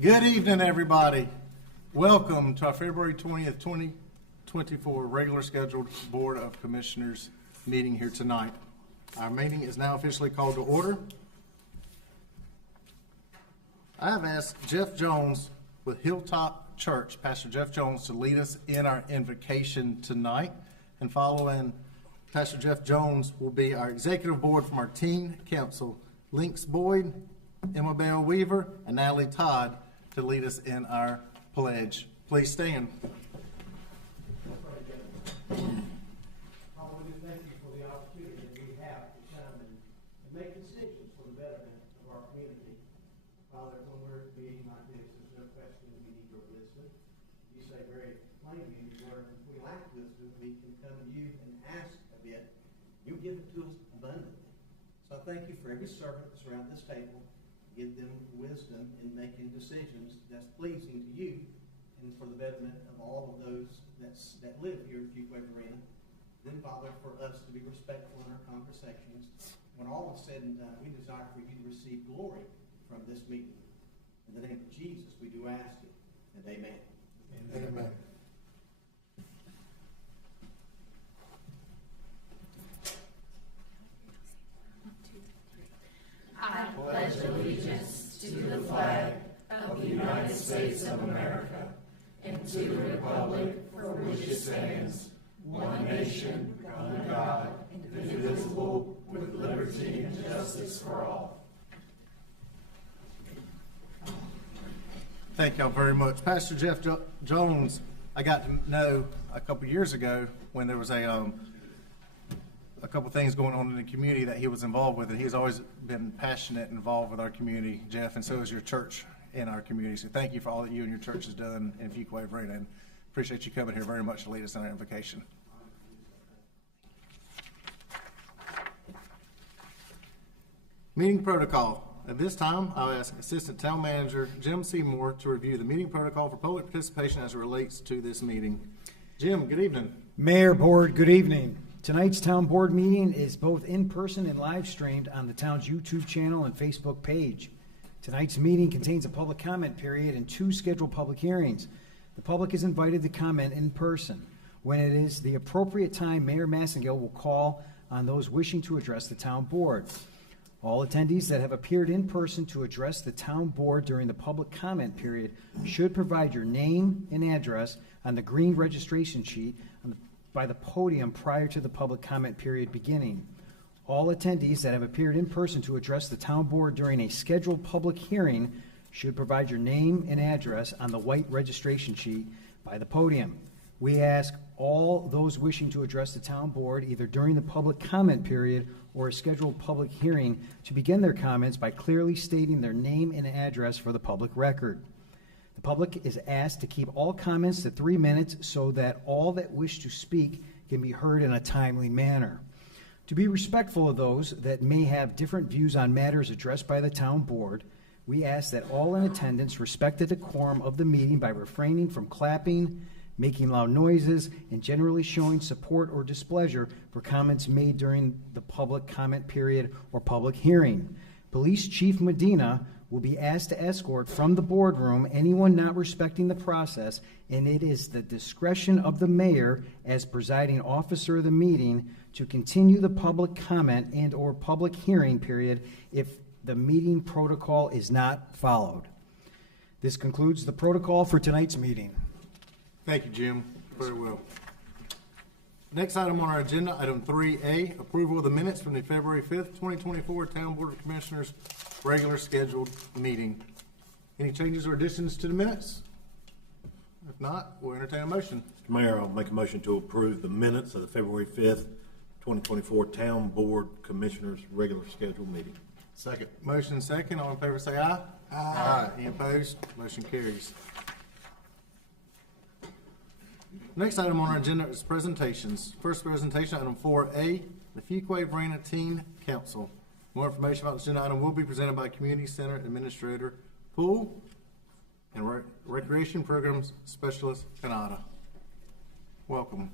Good evening, everybody. Welcome to our February 20th, 2024 regular scheduled Board of Commissioners meeting here tonight. Our meeting is now officially called to order. I have asked Jeff Jones with Hilltop Church, Pastor Jeff Jones, to lead us in our invocation tonight. And following Pastor Jeff Jones will be our executive board from our teen council, Lynx Boyd, Emma Bell Weaver, and Natalie Todd, to lead us in our pledge. Please stand. Father, we thank you for the opportunity that we have to come and make decisions for the betterment of our community. Father, when we're at a meeting like this, there's no question we need your wisdom. You say very plainly in your word, if we lack wisdom, we can come to you and ask a bit. You give it to us abundantly. So I thank you for every servant that's around this table. Give them wisdom in making decisions that's pleasing to you and for the betterment of all of those that live here at Fuquay-Varina. Then, Father, for us to be respectful in our conversations. When all is said and done, we desire for you to receive glory from this meeting. In the name of Jesus, we do ask it, and amen. Amen. I pledge allegiance to the flag of the United States of America and to the republic for which it stands, one nation, under God, indivisible, with liberty and justice for all. Thank y'all very much. Pastor Jeff Jones, I got to know a couple years ago when there was a couple things going on in the community that he was involved with, and he's always been passionate and involved with our community, Jeff, and so is your church in our community. So thank you for all that you and your church has done in Fuquay-Varina, and appreciate you coming here very much to lead us in our invocation. Meeting protocol. At this time, I'll ask Assistant Town Manager Jim Seymour to review the meeting protocol for public participation as it relates to this meeting. Jim, good evening. Mayor, Board, good evening. Tonight's Town Board meeting is both in person and live streamed on the town's YouTube channel and Facebook page. Tonight's meeting contains a public comment period and 2 scheduled public hearings. The public is invited to comment in person. When it is the appropriate time, Mayor Massengill will call on those wishing to address the Town Board. All attendees that have appeared in person to address the Town Board during the public comment period should provide your name and address on the green registration sheet by the podium prior to the public comment period beginning. All attendees that have appeared in person to address the Town Board during a scheduled public hearing should provide your name and address on the white registration sheet by the podium. We ask all those wishing to address the Town Board either during the public comment period or a scheduled public hearing to begin their comments by clearly stating their name and address for the public record. The public is asked to keep all comments to 3 minutes so that all that wish to speak can be heard in a timely manner. To be respectful of those that may have different views on matters addressed by the Town Board, we ask that all in attendance respect the decorum of the meeting by refraining from clapping, making loud noises, and generally showing support or displeasure for comments made during the public comment period or public hearing. Police Chief Medina will be asked to escort from the boardroom anyone not respecting the process, and it is the discretion of the mayor as presiding officer of the meeting to continue the public comment and or public hearing period if the meeting protocol is not followed. This concludes the protocol for tonight's meeting. Thank you, Jim. Very well. Next item on our agenda, item 3A, approval of the minutes from the February 5th, 2024 Town Board of Commissioners regular scheduled meeting. Any changes or additions to the minutes? If not, we'll entertain a motion. Mr. Mayor, I'll make a motion to approve the minutes of the February 5th, 2024 Town Board Commissioners regular scheduled meeting. Second. Motion second. All in favor say aye. Aye. Any opposed? Motion carries. Next item on our agenda is presentations. First presentation, item 4A, the Fuquay-Varina Teen Council. More information about this agenda item will be presented by Community Center Administrator Poole and Recreation Programs Specialist Kanata. Welcome.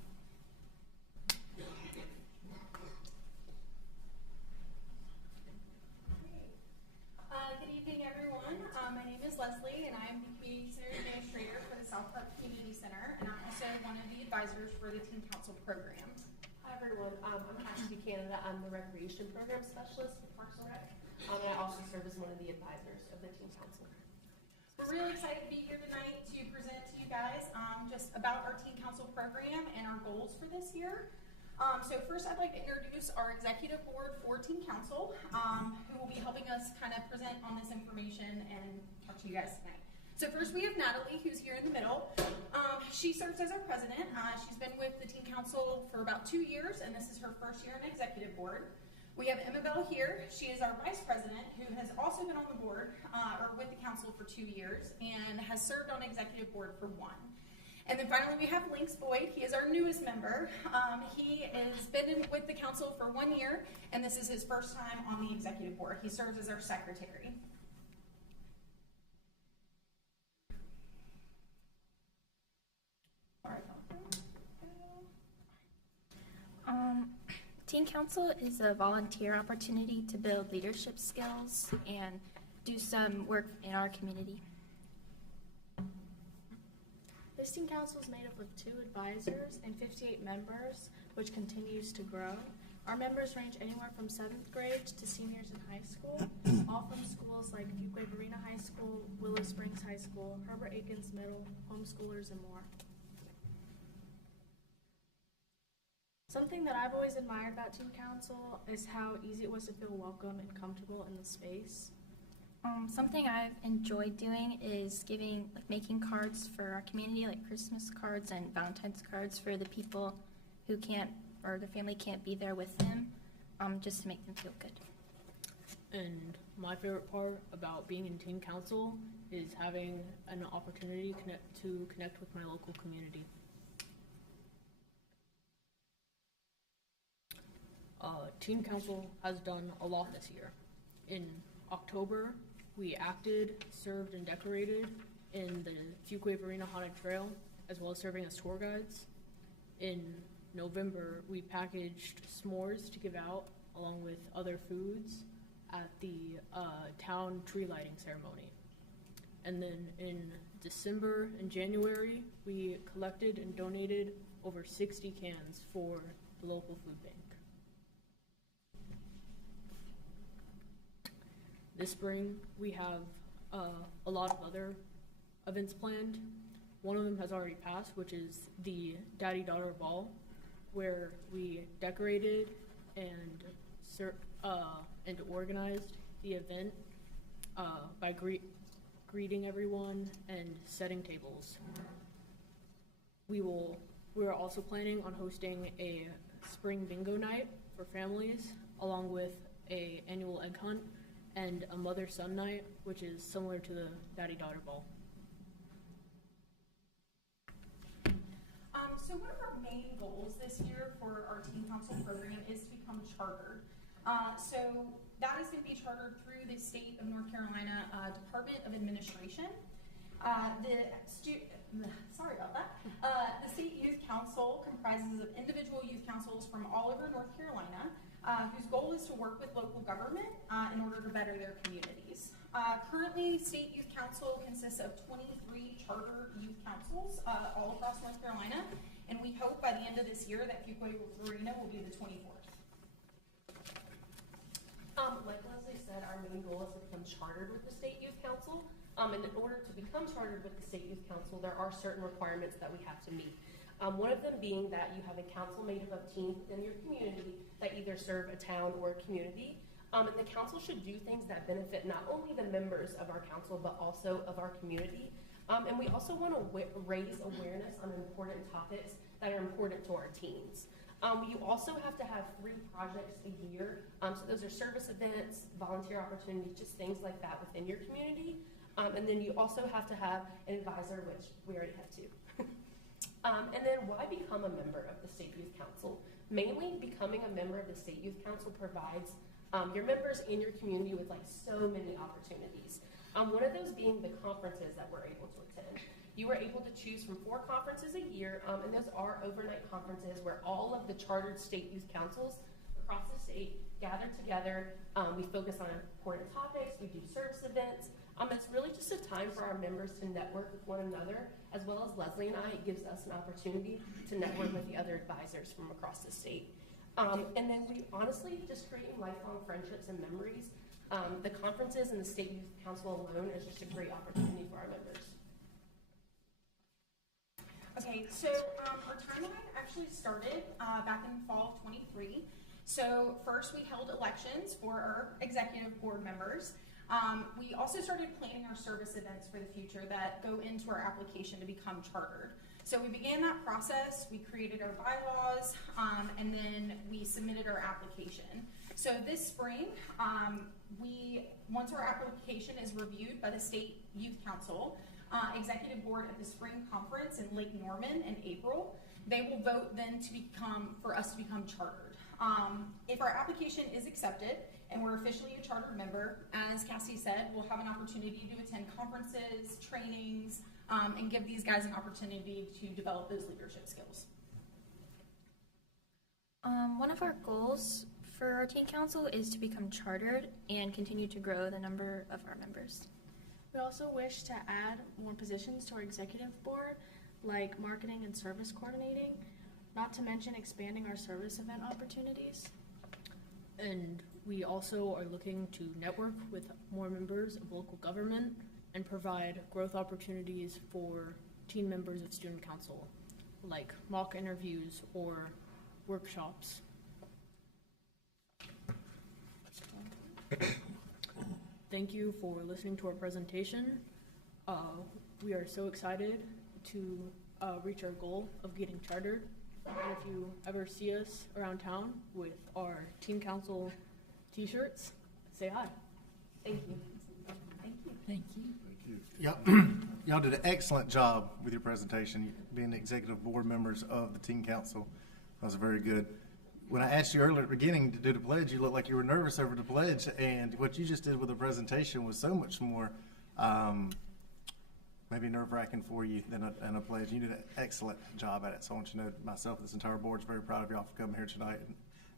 Good evening, everyone. Leslie, and I am the Community Center Administrator for the South Park Community Center, and I'm also one of the advisors for the Teen Council program. Hi everyone, I'm Cassie Canada. I'm the Recreation Program Specialist for Parks and Rec, and I also serve as one of the advisors of the Teen Council. We're really excited to be here tonight to present to you guys just about our Teen Council program and our goals for this year. So first I'd like to introduce our executive board for Teen Council, who will be helping us kind of present on this information and talk to you guys tonight. So first we have Natalie, who's here in the middle. She serves as our president. She's been with the Teen Council for about 2 years, and this is her first year in executive board. We have Emabelle here. She is our vice president, who has also been on the board, or with the council for 2 years, and has served on executive board for 1. And then finally we have Lynx Boyd. He is our newest member. He has been with the council for 1 year, and this is his first time on the executive board. He serves as our secretary. Teen Council is a volunteer opportunity to build leadership skills and do some work in our community. This Teen Council is made up of 2 advisors and 58 members, which continues to grow. Our members range anywhere from 7th grade to seniors in high school, all from schools like Fuquay-Varina High School, Willow Springs High School, Herbert Akins Middle, homeschoolers, and more. Something that I've always admired about Teen Council is how easy it was to feel welcome and comfortable in the space. Something I've enjoyed doing is making cards for our community, like Christmas cards and Valentine's cards for the people who can't, or the family can't be there with them, just to make them feel good. And my favorite part about being in Teen Council is having an opportunity to connect with my local community. Teen Council has done a lot this year. In October, we acted, served, and decorated in the Fuquay-Varina Haunted Trail, as well as serving as tour guides. In November, we packaged s'mores to give out, along with other foods, at the town tree lighting ceremony. And then in December and January, we collected and donated over 60 cans for the local food bank. This spring, we have a lot of other events planned. One of them has already passed, which is the Daddy-Daughter Ball, where we decorated and organized the event by greeting everyone and setting tables. We are also planning on hosting a spring bingo night for families, along with an annual egg hunt and a mother-son night, which is similar to the Daddy-Daughter Ball. So one of our main goals this year for our Teen Council program is to become chartered. So that is going to be chartered through the state of North Carolina Department of Administration. The state youth council comprises of individual youth councils from all over North Carolina, whose goal is to work with local government in order to better their communities. Currently, state youth council consists of 23 charter youth councils all across North Carolina, and we hope by the end of this year that Fuquay-Varina will be the 24th. Like Leslie said, our main goal is to become chartered with the State Youth Council. And in order to become chartered with the State Youth Council, there are certain requirements that we have to meet. One of them being that you have a council made up of teens within your community that either serve a town or a community. And the council should do things that benefit not only the members of our council, but also of our community. And we also want to raise awareness on important topics that are important to our teens. You also have to have 3 projects a year. So those are service events, volunteer opportunities, just things like that within your community. And then you also have to have an advisor, which we already have 2. And then why become a member of the State Youth Council? Mainly, becoming a member of the State Youth Council provides your members and your community with so many opportunities. One of those being the conferences that we're able to attend. You are able to choose from 4 conferences a year, and those are overnight conferences where all of the chartered state youth councils across the state gather together. We focus on important topics, we do service events, It's really just a time for our members to network with one another, as well as Leslie and I. It gives us an opportunity to network with the other advisors from across the state. And then we honestly just creating lifelong friendships and memories. The conferences and the State Youth Council alone is just a great opportunity for our members. Okay, so our timeline actually started back in the fall of 23. So first we held elections for our executive board members. We also started planning our service events for the future that go into our application to become chartered. So we began that process, we created our bylaws, and then we submitted our application. So this spring, once our application is reviewed by the State Youth Council, Executive Board at the spring conference in Lake Norman in April, they will vote then for us to become chartered. If our application is accepted and we're officially a chartered member, as Cassie said, we'll have an opportunity to attend conferences, trainings, and give these guys an opportunity to develop those leadership skills. One of our goals for our teen council is to become chartered and continue to grow the number of our members. We also wish to add more positions to our executive board, like marketing and service coordinating, not to mention expanding our service event opportunities. And we also are looking to network with more members of local government and provide growth opportunities for teen members of student council, like mock interviews or workshops. Thank you for listening to our presentation. We are so excited to reach our goal of getting chartered. And if you ever see us around town with our teen council t-shirts, say hi. Thank you. Thank you. Y'all did an excellent job with your presentation, being the executive board members of the teen council. That was very good. When I asked you earlier at the beginning to do the pledge, you looked like you were nervous over the pledge, and what you just did with the presentation was so much more maybe nerve-wracking for you than a pledge. You did an excellent job at it, so I want you to know myself and this entire board is very proud of y'all for coming here tonight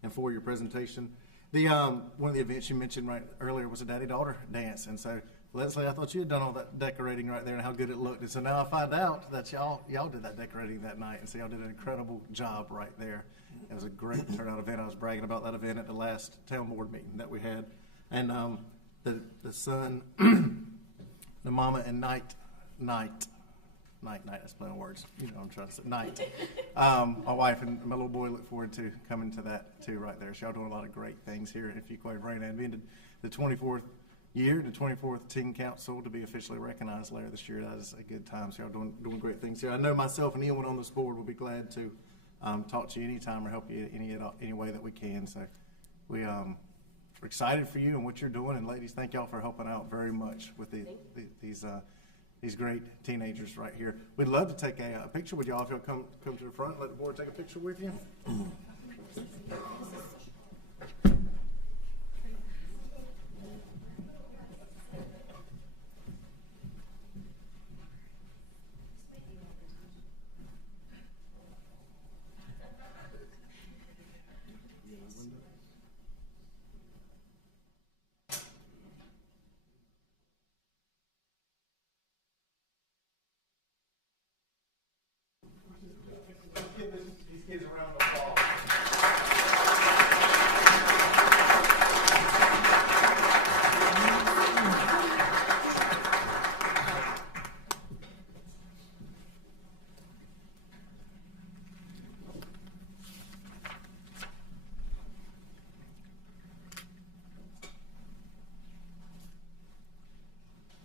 and for your presentation. One of the events you mentioned right earlier was a daddy-daughter dance, and so Leslie, I thought you had done all that decorating right there and how good it looked, and so now I find out that y'all did that decorating that night, and so y'all did an incredible job right there. It was a great turnout event. I was bragging about that event at the last town board meeting that we had, and the son, the mama, and night, that's plenty of words. You know what I'm trying to say. Night. My wife and my little boy look forward to coming to that too right there. So y'all doing a lot of great things here in Fuquay-Varina, and being the 24th year, the 24th teen council to be officially recognized later this year. That is a good time. So y'all doing great things here. I know myself and anyone on this board will be glad to talk to you anytime or help you any way that we can. So we're excited for you and what you're doing. And ladies, thank y'all for helping out very much with these great teenagers right here. We'd love to take a picture with y'all if y'all come to the front. Let the board take a picture with you. These kids around the ball.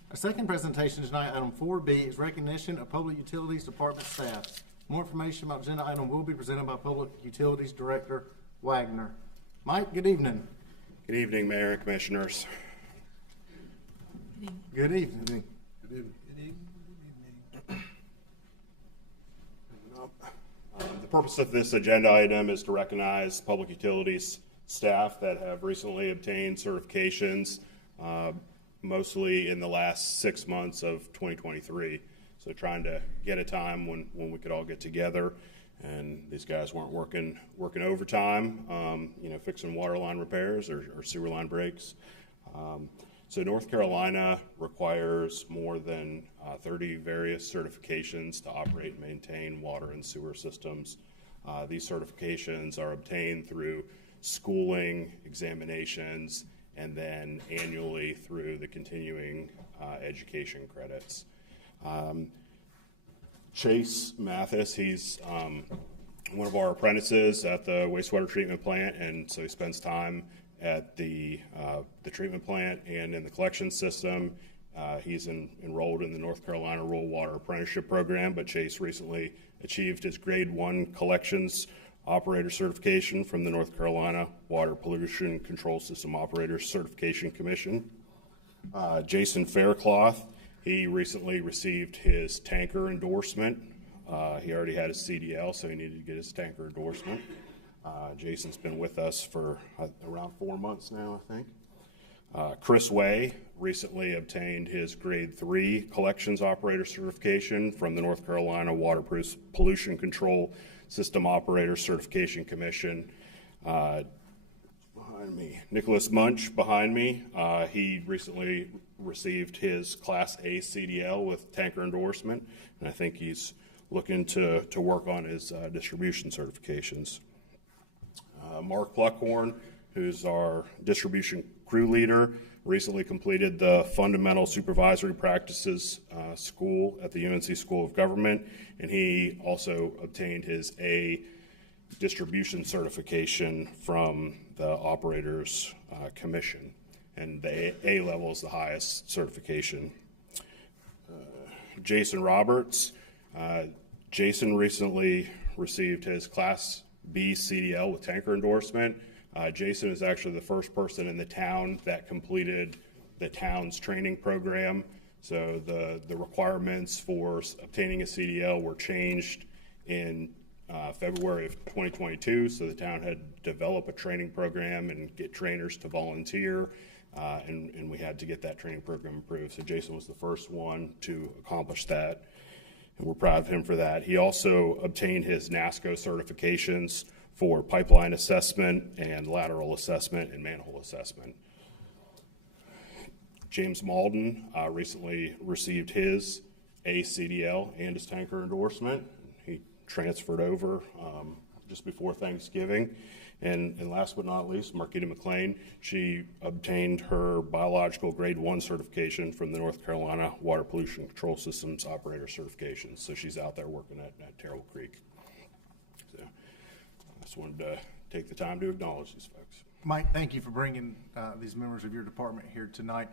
Our second presentation tonight, item 4B, is recognition of Public Utilities Department staff. More information about agenda item will be presented by Public Utilities Director Wagner. Mike, good evening. Good evening, Mayor and Commissioners. Good evening. Good evening. The purpose of this agenda item is to recognize public utilities staff that have recently obtained certifications, mostly in the last 6 months of 2023. So trying to get a time when we could all get together, and these guys weren't working overtime, fixing water line repairs or sewer line breaks. So North Carolina requires more than 30 various certifications to operate and maintain water and sewer systems. These certifications are obtained through schooling, examinations, and then annually through the continuing education credits. Chase Mathis, he's one of our apprentices at the wastewater treatment plant, and so he spends time at the treatment plant and in the collection system. He's enrolled in the North Carolina Rural Water Apprenticeship Program, but Chase recently achieved his Grade 1 Collections Operator Certification from the North Carolina Water Pollution Control System Operators Certification Commission. Jason Faircloth, he recently received his tanker endorsement. He already had his CDL, so he needed to get his tanker endorsement. Jason's been with us for around 4 months now, I think. Chris Way recently obtained his Grade 3 Collections Operator Certification from the North Carolina Water Pollution Control System Operator Certification Commission. Behind me, Nicholas Munch behind me, he recently received his Class A CDL with tanker endorsement, and I think he's looking to work on his distribution certifications. Mark Pluckhorn, who's our distribution crew leader, recently completed the Fundamental Supervisory Practices School at the UNC School of Government, and he also obtained his A distribution certification from the Operators Commission, and the A level is the highest certification. Jason Roberts, Jason recently received his Class B CDL with tanker endorsement. Jason is actually the first person in the town that completed the town's training program. So the requirements for obtaining a CDL were changed in February of 2022. So the town had to develop a training program and get trainers to volunteer, and we had to get that training program approved. So Jason was the first one to accomplish that, and we're proud of him for that. He also obtained his NASCO certifications for pipeline assessment and lateral assessment and manhole assessment. James Malden recently received his ACDL and his tanker endorsement. He transferred over just before Thanksgiving. And last but not least, Marquita McLean, she obtained her biological Grade 1 certification from the North Carolina Water Pollution Control Systems Operator Certification. So she's out there working at Terrell Creek. So I just wanted to take the time to acknowledge these folks. Mike, thank you for bringing these members of your department here tonight.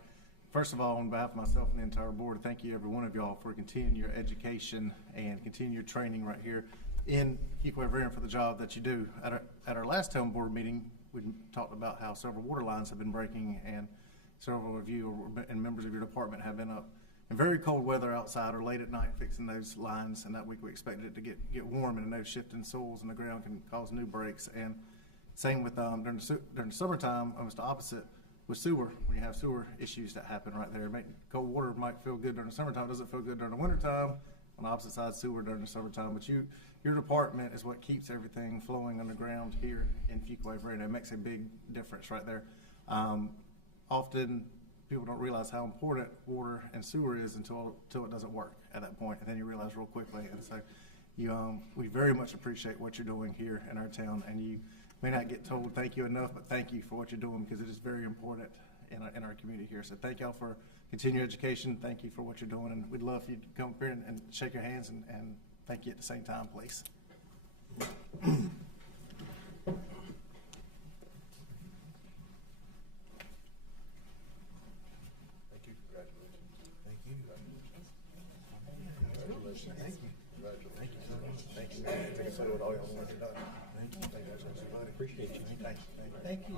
First of all, on behalf of myself and the entire board, thank you every one of y'all for continuing your education and continuing your training right here in Fuquay-Varina for the job that you do. At our last town board meeting, we talked about how several water lines have been breaking, and several of you and members of your department have been up in very cold weather outside or late at night fixing those lines. And that week we expected it to get warm, and those shifting soils in the ground can cause new breaks. And same with during the summertime, almost the opposite with sewer. When you have sewer issues that happen right there, cold water might feel good during the summertime, doesn't feel good during the wintertime. On the opposite side, sewer during the summertime. But your department is what keeps everything flowing underground here in Fuquay-Varina. It makes a big difference right there. Often people don't realize how important water and sewer is until it doesn't work at that point, and then you realize real quickly. And so we very much appreciate what you're doing here in our town, and you may not get told thank you enough, but thank you for what you're doing, because it is very important in our community here. So thank y'all for continued education. Thank you for what you're doing, and we'd love for you to come up here and shake your hands and thank you at the same time, please. Appreciate you. Thank you.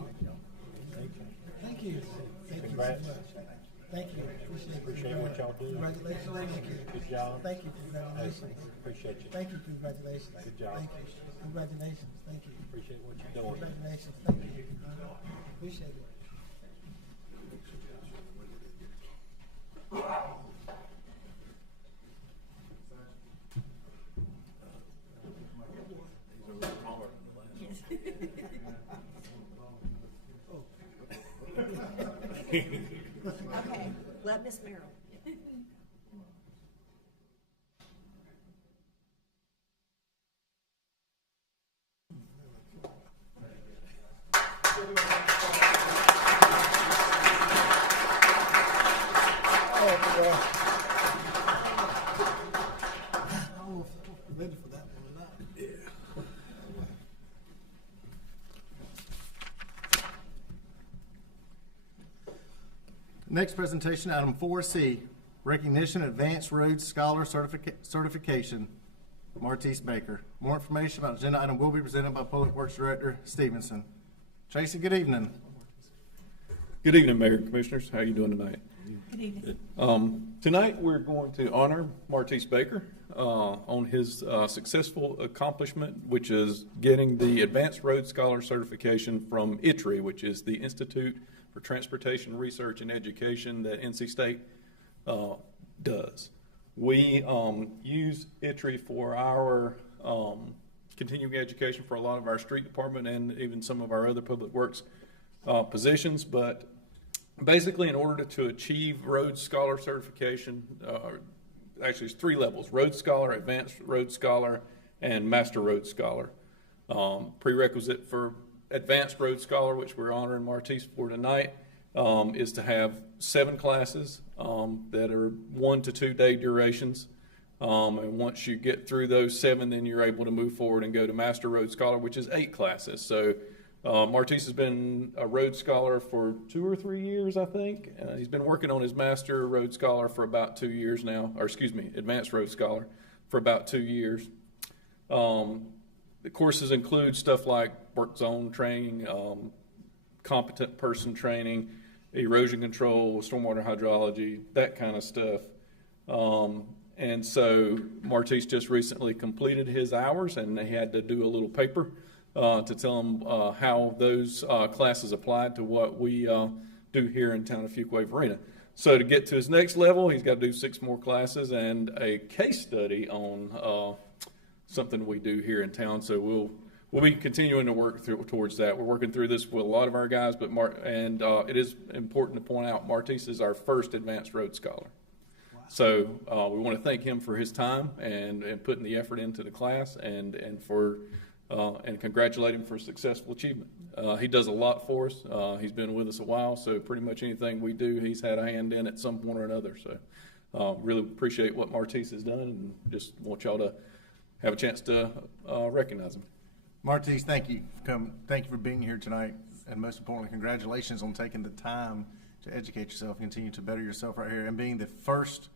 Thank you. Congrats. Thank you. Appreciate what y'all do. Congratulations. Thank you. Good job. Thank you. Congratulations. Appreciate you. Thank you. Congratulations. Good job. Thank you. Congratulations. Thank you. Appreciate what you're doing. Congratulations. Thank you. Appreciate it. Miss Merrill. Ready for that one or not? Yeah. Next presentation, item 4C, recognition Advanced Road Scholar Certification, Martise Baker. More information about the agenda item will be presented by Public Works Director Stevenson. Tracy, good evening. Good evening, Mayor and Commissioners. How are you doing tonight? Good evening. Tonight, we're going to honor Martise Baker on his successful accomplishment, which is getting the Advanced Road Scholar Certification from ITRI, which is the Institute for Transportation Research and Education that NC State does. We use ITRI for our continuing education for a lot of our street department and even some of our other public works positions, but basically in order to achieve Road Scholar certification, actually it's 3 levels: Road Scholar, Advanced Road Scholar, and Master Road Scholar. Prerequisite for Advanced Road Scholar, which we're honoring Martise for tonight, is to have 7 classes that are 1 to 2 day durations. And once you get through those 7, then you're able to move forward and go to Master Road Scholar, which is 8 classes. So Martise has been a Road Scholar for 2 or 3 years, I think. He's been working on his Master Road Scholar for about 2 years now, or excuse me, Advanced Road Scholar for about 2 years. The courses include stuff like work zone training, competent person training, erosion control, stormwater hydrology, that kind of stuff. And so Martise just recently completed his hours, and they had to do a little paper to tell him how those classes applied to what we do here in town of Fuquay-Varina. So to get to his next level, he's got to do 6 more classes and a case study on something we do here in town. So we'll be continuing to work towards that. We're working through this with a lot of our guys, but it is important to point out Martise is our first Advanced Road Scholar. Wow. So we want to thank him for his time and putting the effort into the class and congratulate him for successful achievement. He does a lot for us. He's been with us a while, so pretty much anything we do, he's had a hand in at some point or another. So really appreciate what Martise has done, and just want y'all to have a chance to recognize him. Martise, thank you for coming. Thank you for being here tonight, and most importantly, congratulations on taking the time to educate yourself, continue to better yourself right here, and being the first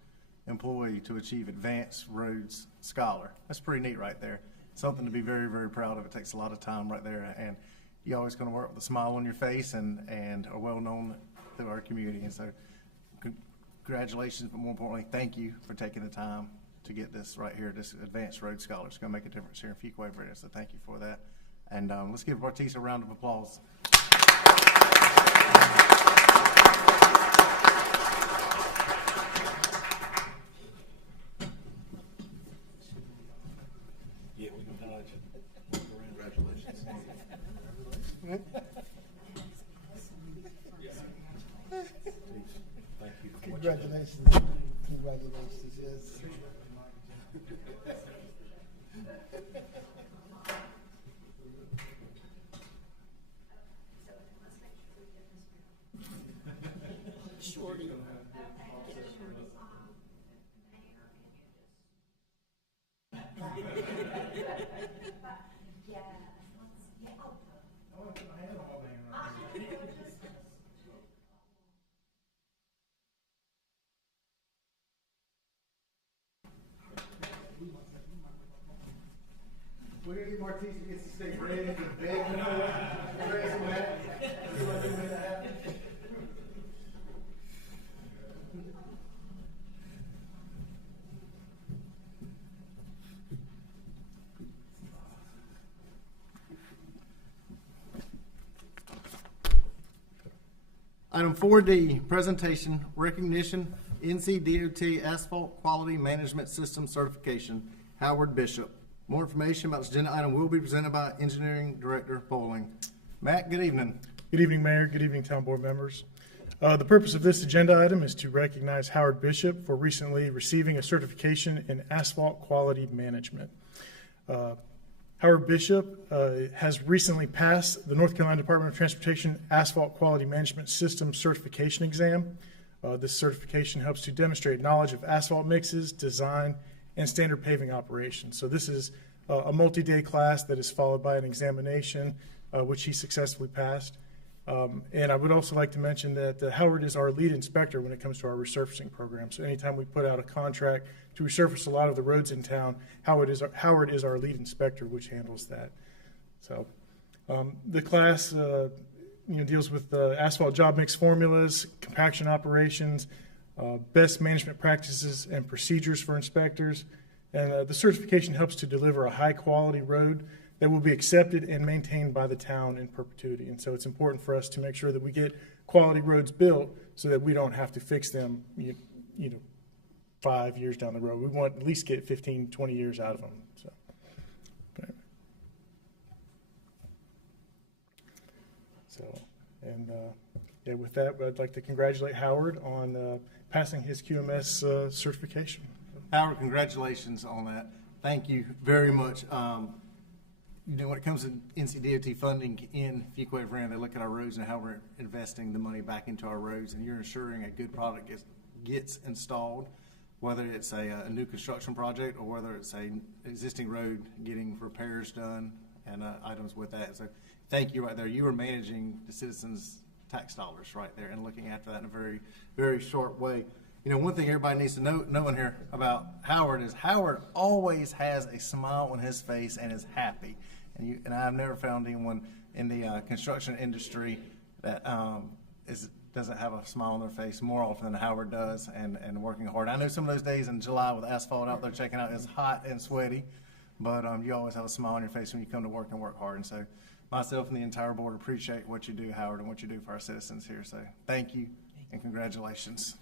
employee to achieve Advanced Roads Scholar. That's pretty neat right there. Something to be very, very proud of. It takes a lot of time right there, and you're always going to work with a smile on your face and are well known through our community. And so congratulations, but more importantly, thank you for taking the time to get this right here, this Advanced Road Scholar. It's going to make a difference here in Fuquay-Varina, so thank you for that. And let's give Martise a round of applause. Yeah, we can nudge. Congratulations. Thank you. Congratulations. Congratulations, yes. Shorty. We're going to get Martise to get to stay ready to beg for that. Crazy man. See what we made that happen. Item 4D, presentation, recognition, NCDOT Asphalt Quality Management System Certification, Howard Bishop. More information about this agenda item will be presented by Engineering Director Bowling. Matt, good evening. Good evening, Mayor. Good evening, Town Board members. The purpose of this agenda item is to recognize Howard Bishop for recently receiving a certification in asphalt quality management. Howard Bishop has recently passed the North Carolina Department of Transportation Asphalt Quality Management System certification exam. This certification helps to demonstrate knowledge of asphalt mixes, design, and standard paving operations. So this is a multi-day class that is followed by an examination, which he successfully passed. And I would also like to mention that Howard is our lead inspector when it comes to our resurfacing program. So anytime we put out a contract to resurface a lot of the roads in town, Howard is our lead inspector, which handles that. So the class deals with asphalt job mix formulas, compaction operations, best management practices and procedures for inspectors. And the certification helps to deliver a high-quality road that will be accepted and maintained by the town in perpetuity. And so it's important for us to make sure that we get quality roads built so that we don't have to fix them, 5 years down the road. We want to at least get 15, 20 years out of them. So, with that, I'd like to congratulate Howard on passing his QMS certification. Howard, congratulations on that. Thank you very much. When it comes to NCDOT funding in Fuquay-Varina, they look at our roads and how we're investing the money back into our roads, and you're ensuring a good product gets installed, whether it's a new construction project or whether it's an existing road getting repairs done and items with that. So thank you right there. You are managing the citizens' tax dollars right there and looking after that in a very, very short way. One thing everybody needs to know in here about Howard is Howard always has a smile on his face and is happy. And I've never found anyone in the construction industry that doesn't have a smile on their face more often than Howard does and working hard. I know some of those days in July with asphalt out there checking out is hot and sweaty, but you always have a smile on your face when you come to work and work hard. And so myself and the entire board appreciate what you do, Howard, and what you do for our citizens here. So thank you and congratulations.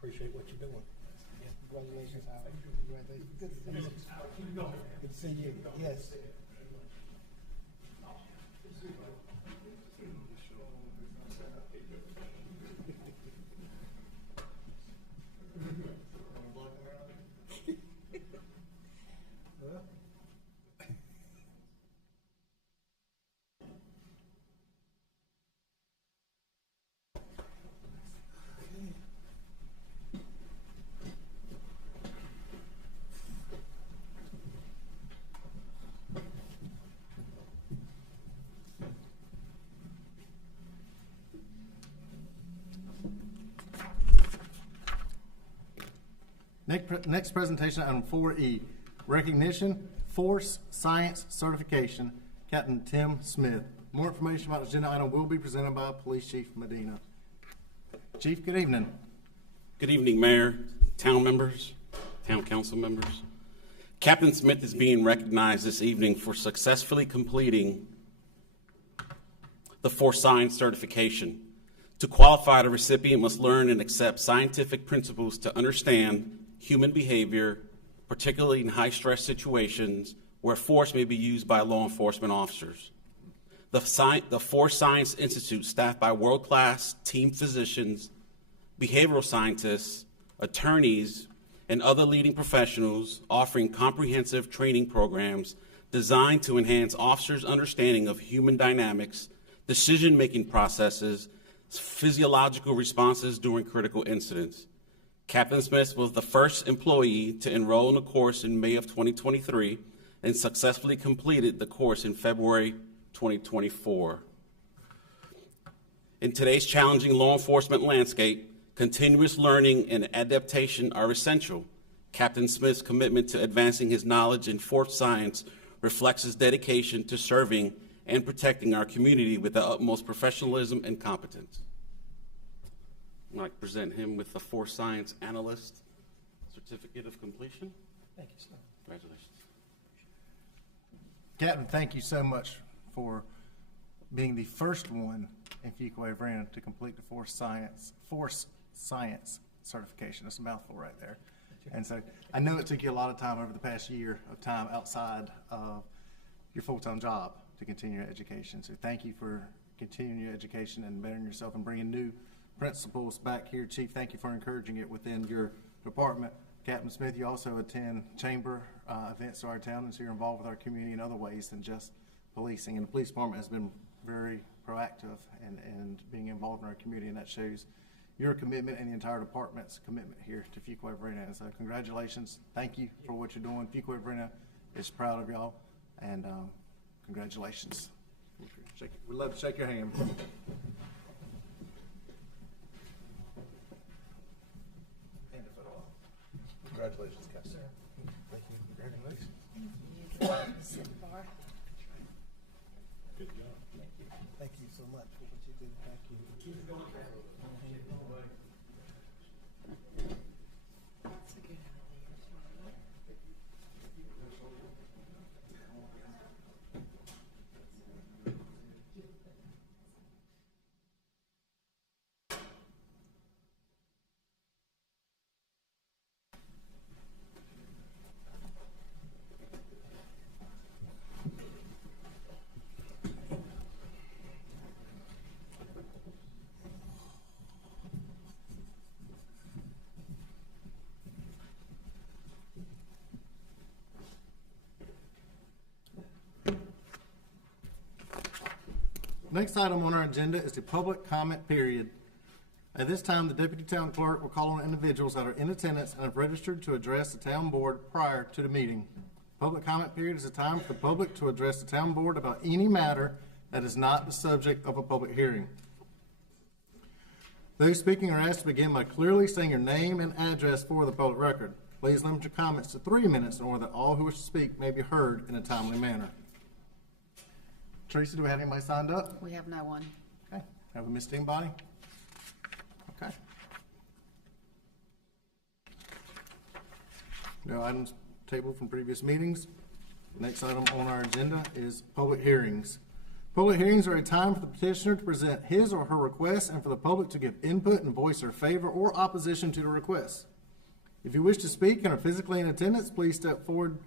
Appreciate what you're doing. Congratulations, Howard. Good to see you. Yes. Next presentation, item 4E, recognition, force science certification, Captain Tim Smith. More information about the agenda item will be presented by Police Chief Medina. Chief, good evening. Good evening, Mayor, town members, town council members. Captain Smith is being recognized this evening for successfully completing the force science certification. To qualify, the recipient must learn and accept scientific principles to understand human behavior, particularly in high-stress situations where force may be used by law enforcement officers. The Force Science Institute, staffed by world-class team physicians, behavioral scientists, attorneys, and other leading professionals, offering comprehensive training programs designed to enhance officers' understanding of human dynamics, decision-making processes, physiological responses during critical incidents. Captain Smith was the first employee to enroll in the course in May of 2023 and successfully completed the course in February 2024. In today's challenging law enforcement landscape, continuous learning and adaptation are essential. Captain Smith's commitment to advancing his knowledge in force science reflects his dedication to serving and protecting our community with the utmost professionalism and competence. I'd like to present him with the Force Science Analyst Certificate of Completion. Thank you, sir. Congratulations. Captain, thank you so much for being the first one in Fuquay-Varina to complete the force science certification. That's a mouthful right there. And so I know it took you a lot of time over the past year of time outside of your full-time job to continue your education. So thank you for continuing your education and bettering yourself and bringing new principles back here. Chief, thank you for encouraging it within your department. Captain Smith, you also attend chamber events to our town, and so you're involved with our community in other ways than just policing. And the police department has been very proactive and being involved in our community, and that shows your commitment and the entire department's commitment here to Fuquay-Varina. And so congratulations. Thank you for what you're doing. Fuquay-Varina is proud of y'all, and congratulations. We'd love to shake your hand. Congratulations, Captain. Thank you. Congratulations. Good job. Thank you so much for what you do. Thank you. That's a good idea. Next item on our agenda is the public comment period. At this time, the deputy town clerk will call on individuals that are in attendance and have registered to address the town board prior to the meeting. Public comment period is a time for the public to address the town board about any matter that is not the subject of a public hearing. Those speaking are asked to begin by clearly saying your name and address for the public record. Please limit your comments to 3 minutes in order that all who wish to speak may be heard in a timely manner. Teresa, do we have anybody signed up? We have no one. Okay. Have we missed anybody? Okay. No items tabled from previous meetings. Next item on our agenda is public hearings. Public hearings are a time for the petitioner to present his or her request and for the public to give input and voice their favor or opposition to the request. If you wish to speak and are physically in attendance, please step forward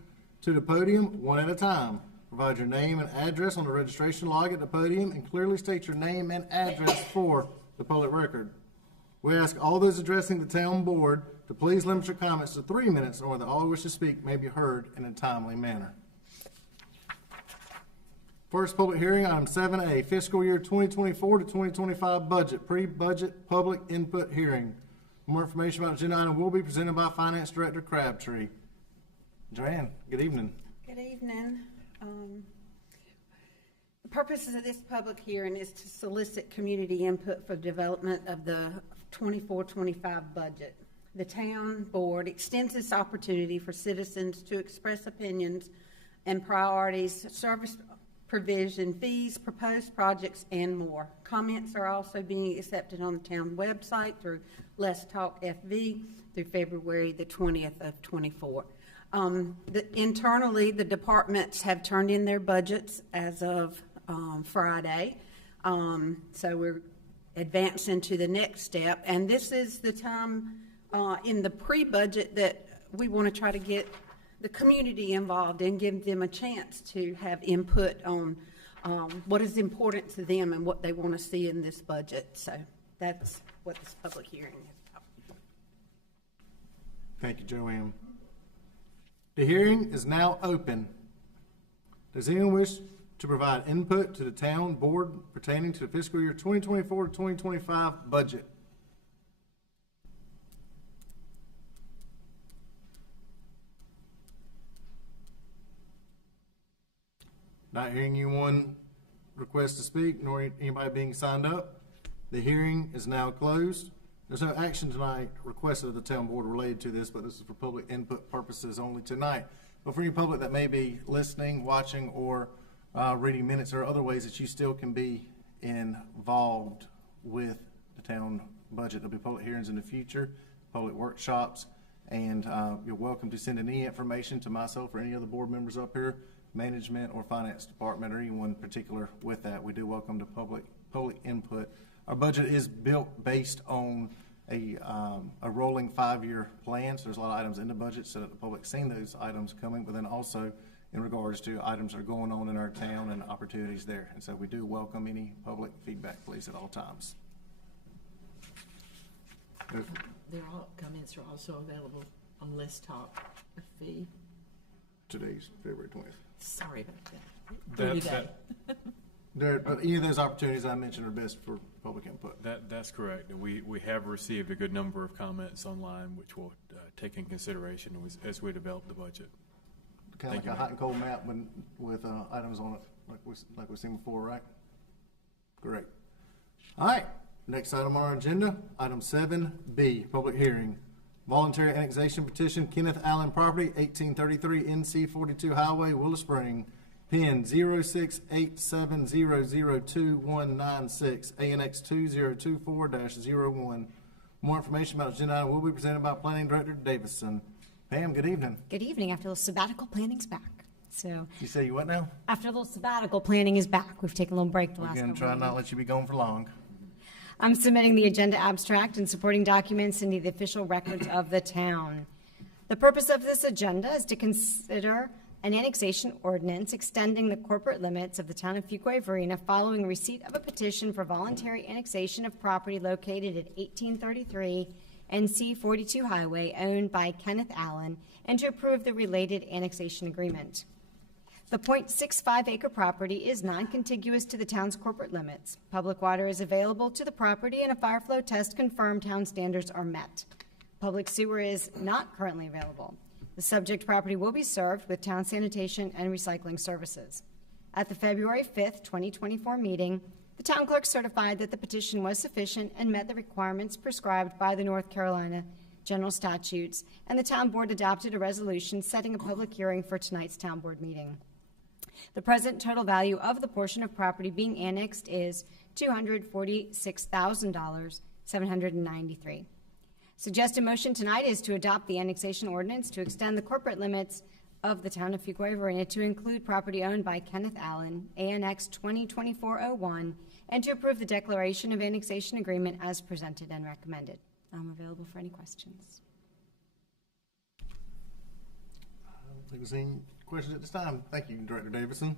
to the podium one at a time. Provide your name and address on the registration log at the podium and clearly state your name and address for the public record. We ask all those addressing the town board to please limit your comments to 3 minutes in order that all who wish to speak may be heard in a timely manner. First public hearing, item 7A, fiscal year 2024 to 2025 budget, pre-budget public input hearing. More information about the agenda item will be presented by Finance Director Crabtree. Joanne, good evening. Good evening. The purposes of this public hearing is to solicit community input for development of the 24-25 budget. The town board extends this opportunity for citizens to express opinions and priorities, service provision, fees, proposed projects, and more. Comments are also being accepted on the town website through Let's Talk FV through February the 20th of 24. Internally, the departments have turned in their budgets as of Friday. So we're advancing to the next step. And this is the time in the pre-budget that we want to try to get the community involved and give them a chance to have input on what is important to them and what they want to see in this budget. So that's what this public hearing is about. Thank you, Joanne. The hearing is now open. Does anyone wish to provide input to the town board pertaining to the fiscal year 2024 to 2025 budget? Not hearing anyone request to speak, nor anybody being signed up. The hearing is now closed. There's no action tonight requested of the town board related to this, but this is for public input purposes only tonight. But for any public that may be listening, watching, or reading minutes, there are other ways that you still can be involved with the town budget. There'll be public hearings in the future, public workshops, and you're welcome to send any information to myself or any other board members up here management or finance department or anyone particular with that. We do welcome the public input. Our budget is built based on a rolling 5-year plan, so there's a lot of items in the budget so that the public's seen those items coming, but then also in regards to items that are going on in our town and opportunities there. And so we do welcome any public feedback, please, at all times. Comments are also available on Let's Talk Fee. Today's February 20th. Sorry about that. But any of those opportunities I mentioned are best for public input. That's correct. And we have received a good number of comments online, which we'll take in consideration as we develop the budget. Kind of like a hot and cold map with items on it, like we've seen before, right? Great. All right. Next item on our agenda, item 7B, public hearing. Voluntary annexation petition, Kenneth Allen property, 1833 NC 42 Highway, Willow Spring, PIN 0687002196, ANX 2024-01. More information about the agenda item will be presented by Planning Director Davison. Pam, good evening. Good evening. After a little sabbatical, planning's back. So you say you what now? After a little sabbatical, planning is back. We've taken a little break the last couple We're going to try not let you be gone for long. I'm submitting the agenda abstract and supporting documents into the official records of the town. The purpose of this agenda is to consider an annexation ordinance extending the corporate limits of the town of Fuquay-Varina following receipt of a petition for voluntary annexation of property located at 1833 NC 42 Highway owned by Kenneth Allen and to approve the related annexation agreement. The .65 acre property is non-contiguous to the town's corporate limits. Public water is available to the property and a fire flow test confirmed town standards are met. Public sewer is not currently available. The subject property will be served with town sanitation and recycling services. At the February 5th, 2024 meeting, the town clerk certified that the petition was sufficient and met the requirements prescribed by the North Carolina general statutes, and the town board adopted a resolution setting a public hearing for tonight's town board meeting. The present total value of the portion of property being annexed is $246,793. Suggested motion tonight is to adopt the annexation ordinance to extend the corporate limits of the town of Fuquay-Varina to include property owned by Kenneth Allen, ANX 2024-01, and to approve the declaration of annexation agreement as presented and recommended. I'm available for any questions. I don't think there's any questions at this time. Thank you, Director Davison.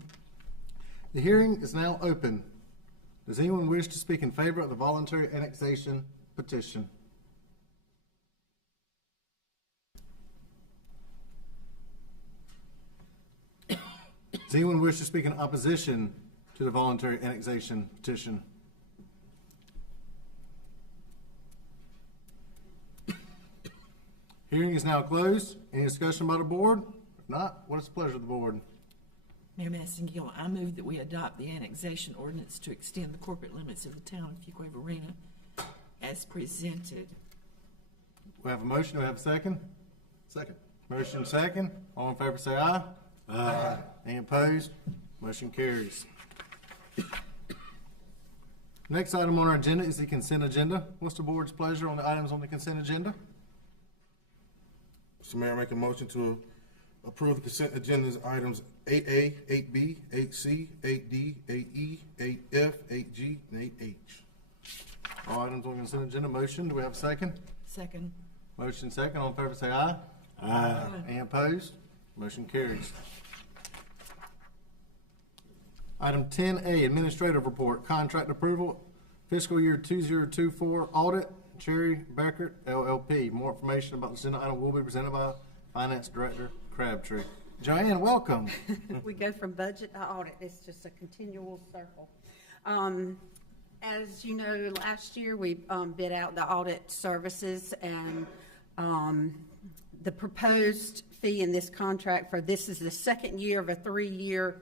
The hearing is now open. Does anyone wish to speak in favor of the voluntary annexation petition? Does anyone wish to speak in opposition to the voluntary annexation petition? Hearing is now closed. Any discussion by the board? If not, what is the pleasure of the board? Mayor Massengill, I move that we adopt the annexation ordinance to extend the corporate limits of the town of Fuquay-Varina as presented. We have a motion. Do we have a second? Second. Motion second. All in favor say aye. Aye. Any opposed? Motion carries. Next item on our agenda is the consent agenda. What's the board's pleasure on the items on the consent agenda? Mr. Mayor, make a motion to approve the consent agenda's items 8A, 8B, 8C, 8D, 8E, 8F, 8G, and 8H. All items on the consent agenda. Motion. Do we have a second? Second. Motion second. All in favor say aye. Aye. Any opposed? Motion carries. Item 10A, Administrative Report, Contract Approval, Fiscal Year 2024 Audit, Cherry Beckert, LLP. More information about the agenda item will be presented by Finance Director Crabtree. Joanne, welcome. We go from budget to audit. It's just a continual circle. As you know, last year we bid out the audit services, and the proposed fee in this contract for this is the second year of a 3-year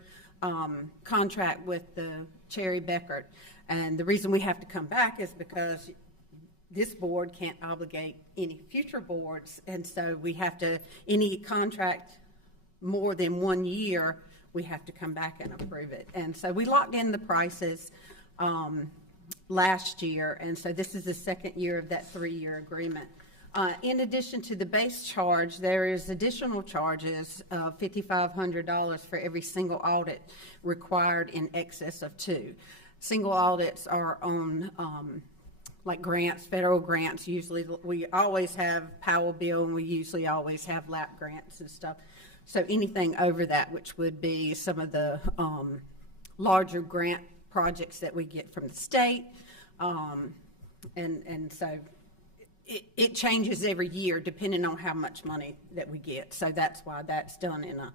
contract with the Cherry Beckert. And the reason we have to come back is because this board can't obligate any future boards, and so we have to, any contract more than 1 year, we have to come back and approve it. And so we locked in the prices last year, and so this is the second year of that 3-year agreement. In addition to the base charge, there is additional charges of $5,500 for every single audit required in excess of 2. Single audits are on like grants, federal grants. Usually we always have Powell bill, and we usually always have LAP grants and stuff. So anything over that, which would be some of the larger grant projects that we get from the state, and so it changes every year depending on how much money that we get. So that's why that's done in a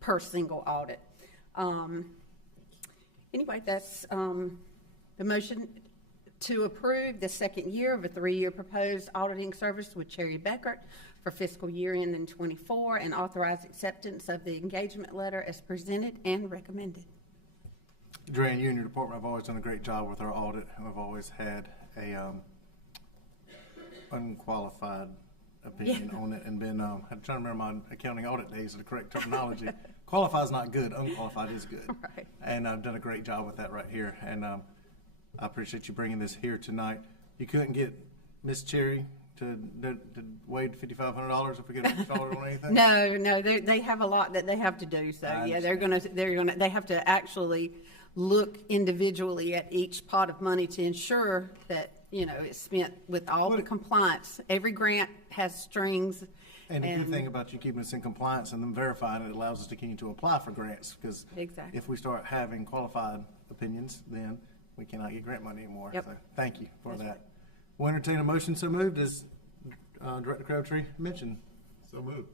per single audit. Anyway, that's the motion to approve the second year of a 3-year proposed auditing service with Cherry Beckert for fiscal year end in 24, and authorize acceptance of the engagement letter as presented and recommended. Joanne, you and your department have always done a great job with our audit, and we've always had a unqualified opinion on it, and been I'm trying to remember my accounting audit days of the correct terminology. Qualified is not good, unqualified is good. Right. And I've done a great job with that right here, and I appreciate you bringing this here tonight. You couldn't get Miss Cherry to waive $5,500 if we get a dollar on anything? No, they have a lot that they have to do. So yeah, they have to actually look individually at each pot of money to ensure that, you know, it's spent with all the compliance. Every grant has strings. And the good thing about you keeping us in compliance and them verifying it allows us to continue to apply for grants, because exactly. if we start having qualified opinions, then we cannot get grant money anymore. Yep. So thank you for That's that. right. We'll entertain a motion so moved, as Director Crabtree mentioned. So moved.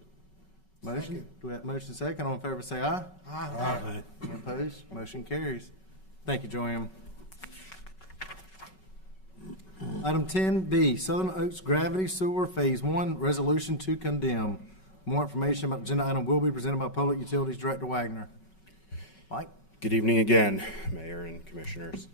Motion. Second. Do we have motion second? All in favor say aye. Aye. Any opposed? Motion carries. Thank you, Joanne. Item 10B, Southern Oaks Gravity Sewer Phase 1 Resolution to Condemn. More information about the agenda item will be presented by Public Utilities Director Wagner. Mike? Good evening again, Mayor and Commissioners.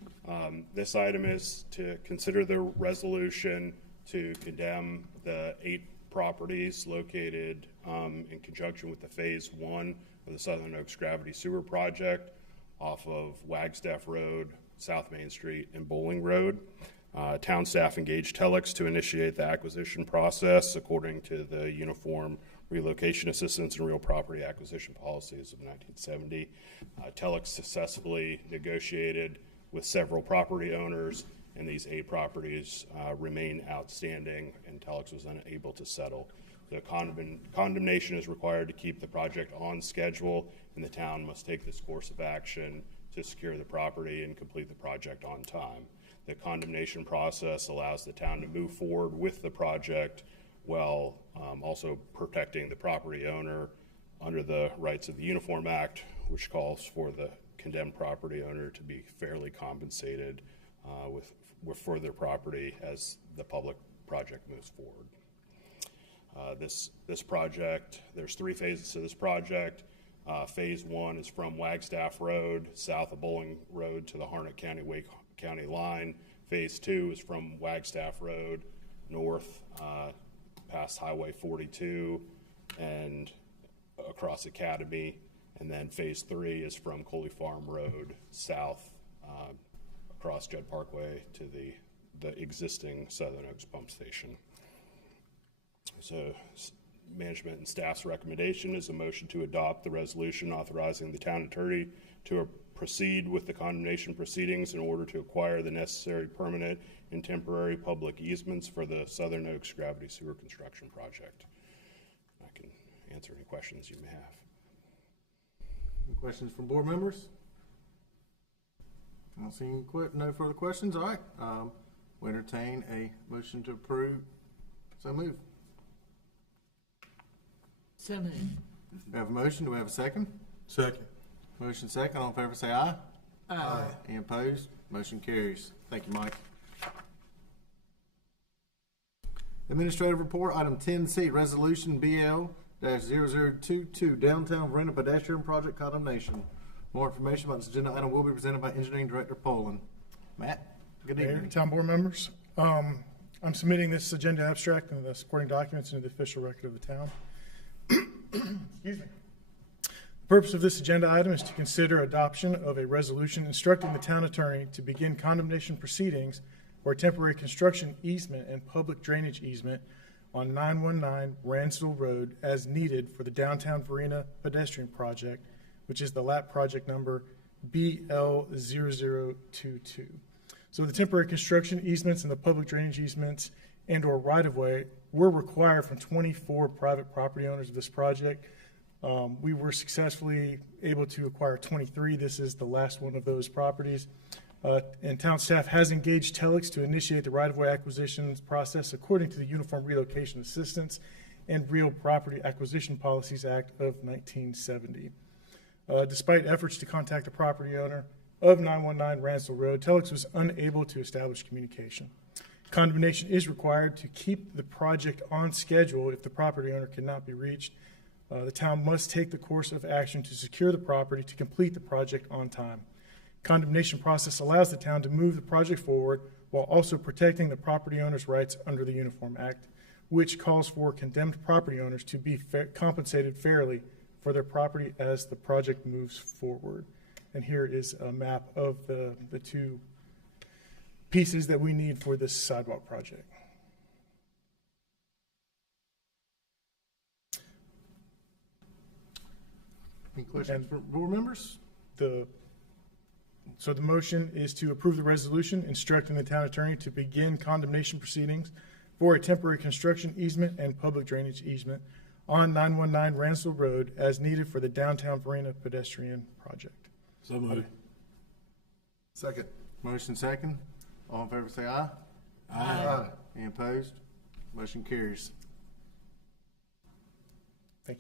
This item is to consider the resolution to condemn the 8 properties located in conjunction with the Phase 1 of the Southern Oaks Gravity Sewer Project off of Wagstaff Road, South Main Street, and Bowling Road. Town staff engaged Telex to initiate the acquisition process according to the Uniform Relocation Assistance and Real Property Acquisition Policies of 1970. Telex successfully negotiated with several property owners, and these 8 properties remain outstanding, and Telex was unable to settle. The condemnation is required to keep the project on schedule, and the town must take this course of action to secure the property and complete the project on time. The condemnation process allows the town to move forward with the project while also protecting the property owner under the rights of the Uniform Act, which calls for the condemned property owner to be fairly compensated for their property as the public project moves forward. This project, there's 3 phases to this project. Phase 1 is from Wagstaff Road, south of Bowling Road, to the Harnett County, Wake County line. Phase 2 is from Wagstaff Road, north, past Highway 42 and across Academy. And then Phase 3 is from Coley Farm Road, south, across Judd Parkway to the existing Southern Oaks pump station. So management and staff's recommendation is a motion to adopt the resolution authorizing the town attorney to proceed with the condemnation proceedings in order to acquire the necessary permanent and temporary public easements for the Southern Oaks Gravity Sewer Construction Project. I can answer any questions you may have. Any questions from board members? I don't see any no further questions. All right. We entertain a motion to approve. So move. So moved. We have a motion. Do we have a second? Second. Motion second. All in favor say aye. Aye. Any opposed? Motion carries. Thank you, Mike. Administrative report, item 10C, resolution BL-0022, downtown Varina pedestrian project condemnation. More information about this agenda item will be presented by Engineering Director Poland. Matt, good evening. Mayor, town board members, I'm submitting this agenda abstract and the supporting documents into the official record of the town. Excuse me. The purpose of this agenda item is to consider adoption of a resolution instructing the town attorney to begin condemnation proceedings for a temporary construction easement and public drainage easement on 919 Ransdell Road as needed for the Downtown Varina pedestrian project, which is the lap project number BL0022. So the temporary construction easements and the public drainage easements and/or right-of-way were required from 24 private property owners of this project. We were successfully able to acquire 23. This is the last one of those properties. And town staff has engaged Telex to initiate the right-of-way acquisitions process according to the Uniform Relocation Assistance and Real Property Acquisition Policies Act of 1970. Despite efforts to contact the property owner of 919 Ransdell Road, Telex was unable to establish communication. Condemnation is required to keep the project on schedule if the property owner cannot be reached. The town must take the course of action to secure the property to complete the project on time. Condemnation process allows the town to move the project forward while also protecting the property owner's rights under the Uniform Act, which calls for condemned property owners to be compensated fairly for their property as the project moves forward. And here is a map of the two pieces that we need for this sidewalk project. Any questions for board members? So the motion is to approve the resolution instructing the town attorney to begin condemnation proceedings for a temporary construction easement and public drainage easement on 919 Ransdell Road as needed for the Downtown Varina pedestrian project. So moved. Second. Motion second. All in favor say aye. Aye. Any opposed? Motion carries. Thank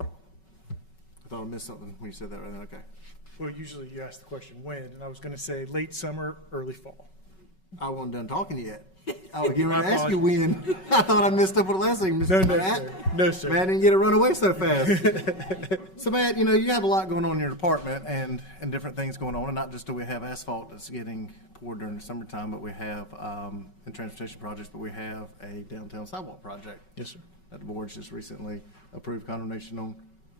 you. I thought I missed something when you said that right then. Okay. Well, usually you ask the question when, and I was going to say late summer, early fall. I wasn't done talking yet. I was getting ready to ask you when. I thought I missed up with the last thing. No, sir. No, sir. Matt didn't get it run away so fast. So, Matt, you have a lot going on in your department and different things going on, and not just do we have asphalt that's getting poured during the summertime, but we have in transportation projects, but we have a downtown sidewalk project. Yes, sir. That the board's just recently approved condemnation on.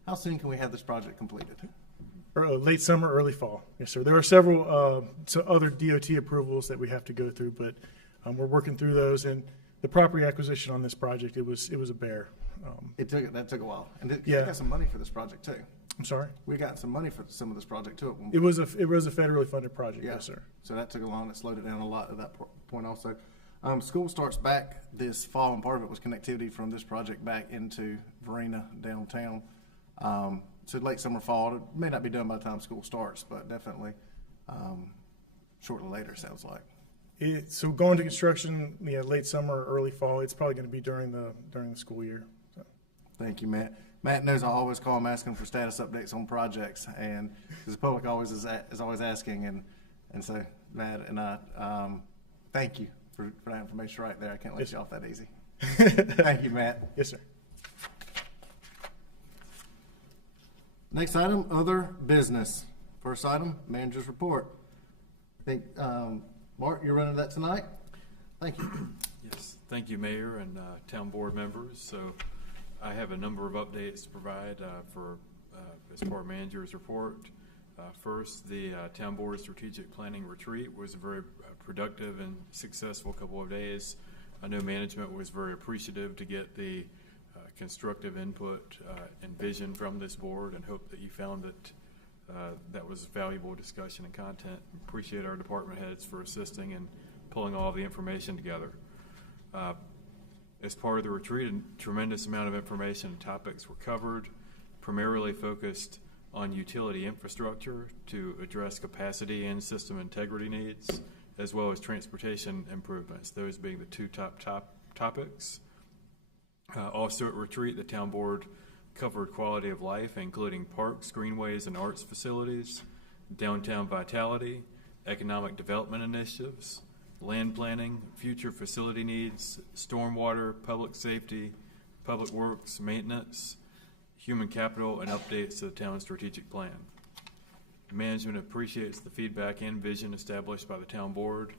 How soon can we have this project completed? Late summer, early fall. Yes, sir. There are several other DOT approvals that we have to go through, but we're working through those. And the property acquisition on this project, it was a bear. That took a while, and we Yeah. got some money for this project too. I'm sorry. We got some money for some of this project too. It was a federally funded project. Yeah. Yes, sir. So that took a long. It slowed it down a lot at that point also. School starts back this fall, and part of it was connectivity from this project back into Varina downtown. So late summer, fall. It may not be done by the time school starts, but definitely shortly later, sounds like. So going to construction, late summer, early fall. It's probably going to be during the school year. So. Thank you, Matt. Matt knows I always call him asking for status updates on projects, and because the public always is always asking, and so Matt and I thank you for that information right there. I can't let you off that easy. Thank you, Matt. Yes, sir. Next item, other business. First item, manager's report. I think, Mark, you're running that tonight? Thank you. Yes, thank you, Mayor and town board members. So I have a number of updates to provide as part of manager's report. First, the town board strategic planning retreat was a very productive and successful couple of days. I know management was very appreciative to get the constructive input and vision from this board, and hope that you found that that was valuable discussion and content. Appreciate our department heads for assisting and pulling all the information together. As part of the retreat, a tremendous amount of information and topics were covered, primarily focused on utility infrastructure to address capacity and system integrity needs, as well as transportation improvements, those being the two top topics. Also at retreat, the town board covered quality of life, including parks, greenways, and arts facilities, downtown vitality, economic development initiatives, land planning, future facility needs, stormwater, public safety, public works, maintenance, human capital, and updates to the town strategic plan. Management appreciates the feedback and vision established by the town board,